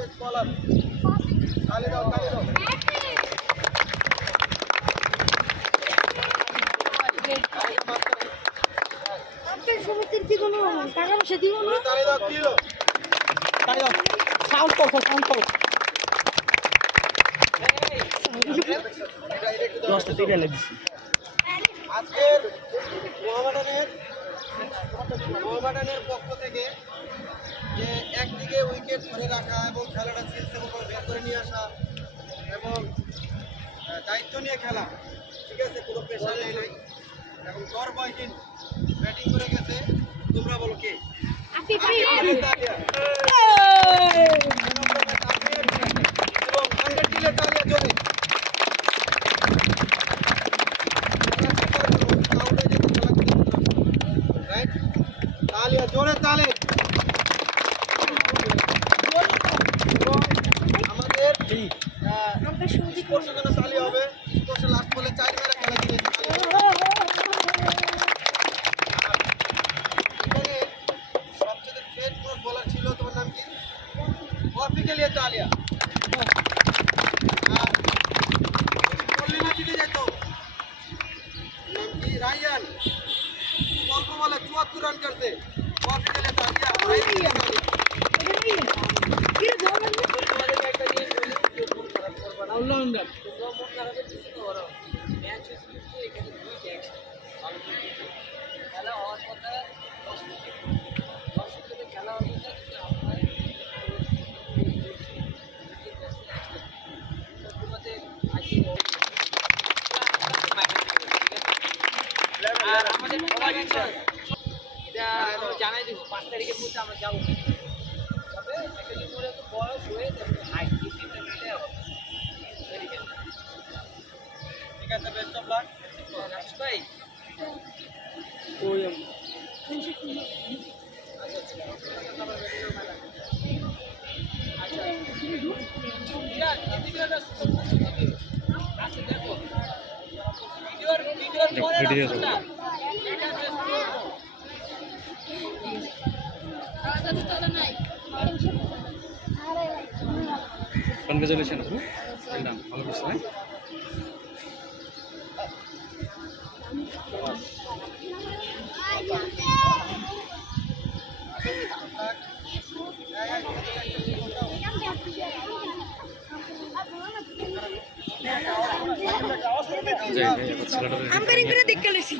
Best বলার তালি দাও সমিতির কি কোনো টাকা পয়সা দিব না? তালি দাও কি হলো তাই সাউন্ড করো 10টা দিয়ে লাগিয়েছি আজকের মোহামেডানের পক্ষ থেকে যে একদিকে উইকেট ধরে রাখা এবং খেলাটা সেন্সেবল বের করে নিয়ে আসা এবং দায়িত্ব নিয়ে খেলা, ঠিক আছে, কোনো প্রেশার নেই নাই এবং দরবয়হীন ব্যাটিং করে গেছে। তোমরা বলো কে? এবং আন্ডারটিলের তালিয়া জোরে রাইট, তালিয়া জোরে তালে। এবং আমাদের স্পোর্টসের জন্য তালি হবে। স্পোর্টসে লাস্ট বলে 4 মেরে খেলা জিতেছে। এখানে সবচেয়ে থ্রেট বোলার ছিল, তোমার নাম কি? কপি কে লিয়ে তালিয়া। আর বললে না জিতে যেত, নাম কি? রায়ান অল্প বলে 74 রান করতে। কপি কে লিয়ে তালিয়া। তোমাদের একটা জিনিস বলি, কেউ মন খারাপ করবে না। অলরাউন্ডার তোমরা মন খারাপের কিছু তো ওরা ম্যাচ হয়েছে কিন্তু এখানে 2 ম্যাচ ভালো খেলা হওয়ার কথা। দর্শকদের খেলা হওয়ার কথা, কিন্তু আমরা তোমাদের আর আমাদের এটা জানাই দেবো 5 তারিখের মধ্যে আমরা যাবো। তবে একটা দিন পরে তো বয়স হয়ে যাবে, হাইট মিলে হবে। ঠিক আছে, বেস্ট অফ লাক। ভাই ওই কনগ্রাচুলেশন আপু, ওয়েল ডান, ভালো করছো। আম্পায়ারিং করে দেখতে লেছি।